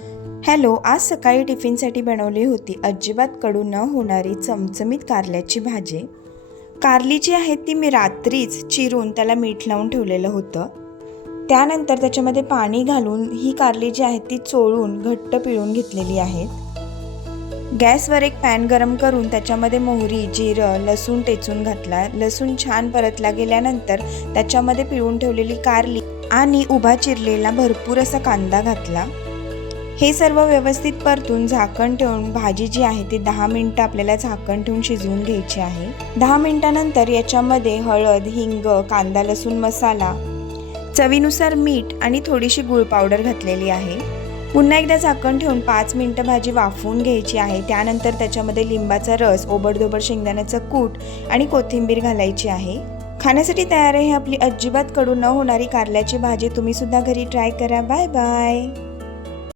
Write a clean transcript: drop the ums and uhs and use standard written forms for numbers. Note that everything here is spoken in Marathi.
हॅलो, आज सकाळी टिफिनसाठी बनवली होती अजिबात कडू न होणारी चमचमीत कारल्याची भाजी. कारली जी आहे ती मी रात्रीच चिरून त्याला मीठ लावून ठेवलेलं होतं. त्यानंतर त्याच्यामध्ये पाणी घालून ही कारली जी आहे ती चोळून घट्ट पिळून घेतलेली आहेत. गॅसवर एक पॅन गरम करून त्याच्यामध्ये मोहरी, जिरं, लसूण टेचून घातला. लसूण छान परतला गेल्यानंतर त्याच्यामध्ये पिळून ठेवलेली कारली आणि उभा चिरलेला भरपूर असा कांदा घातला. हे सर्व व्यवस्थित परतून झाकण ठेवून भाजी जी आहे ती 10 मिनिटं आपल्याला झाकण ठेवून शिजवून घ्यायची आहे. 10 मिनिटानंतर याच्यामध्ये हळद, हिंग, कांदा लसूण मसाला, चवीनुसार मीठ आणि थोडीशी गूळ पावडर घातलेली आहे. पुन्हा एकदा झाकण ठेवून 5 मिनिटं भाजी वाफवून घ्यायची आहे. त्यानंतर त्याच्यामध्ये लिंबाचा रस, ओबडधोबड शेंगदाण्याचं कूट आणि कोथिंबीर घालायची आहे. खाण्यासाठी तयार आहे आपली अजिबात कडू न होणारी कारल्याची भाजी. तुम्ही सुद्धा घरी ट्राय करा. Bye bye.